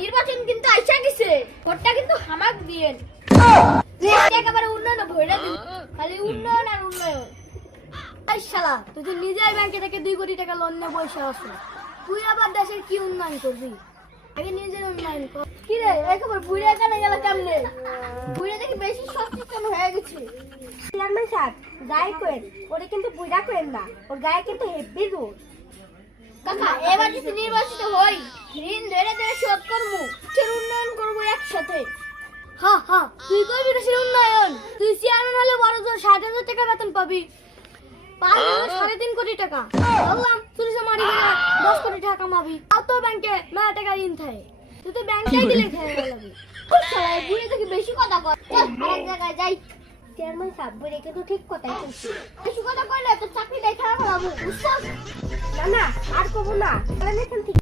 নির্বাচন কিন্তু আইসা গেছে, ভোটটা কিন্তু হামাক দিয়েন। একেবারে উন্নয়ন ভইরা দিন, খালি উন্নয়ন আর উন্নয়ন। এই শালা, তুই তো নিজের ব্যাংকে থেকে 2 কোটি টাকা লোন নিয়ে বসে আছো, তুই আবার দেশের কি উন্নয়ন করবি? আগে নিজের উন্নয়ন কর। কি রে, একেবারে বুড়া কানে গেল কেমনে? বুড়া দেখি বেশি সচেতন হয়ে গেছে। চেয়ারম্যান সাহেব, গায়ে কোয়েন, ওরে কিন্তু বুড়া কোয়েন না, ওর গায়ে কিন্তু হেভি জোর। কাকা, এবার যদি নির্বাচিত হই, ঋণ ধরে ধরে শোধ করবো, দেশের উন্নয়ন করবো একসাথে। হ্যাঁ হ্যাঁ, তুই করবি দেশের উন্নয়ন। তুই চেয়ারম্যান হলে বড় জোর 60,000 টাকা বেতন পাবি। 3.5 কোটি টাকা বললাম, চুরিশে মারি গেলে 10 কোটি টাকা কামাবি। তাও তো ব্যাংকে মেলা টাকা ঋণ থাকে, তুই তো ব্যাংকেই দিলে খেয়ে গেলাবি। বুড়ি দেখি বেশি কথা কর, চল আরেক জায়গায় যাই। চেয়ারম্যান সাহেব, বুড়ি কিন্তু ঠিক কথাই বলছে। বেশি কথা কইলে তোর চাকরি দেখা ফেলাবো, বুঝছস? না না, আর কবো না, কারণ এখান থেকে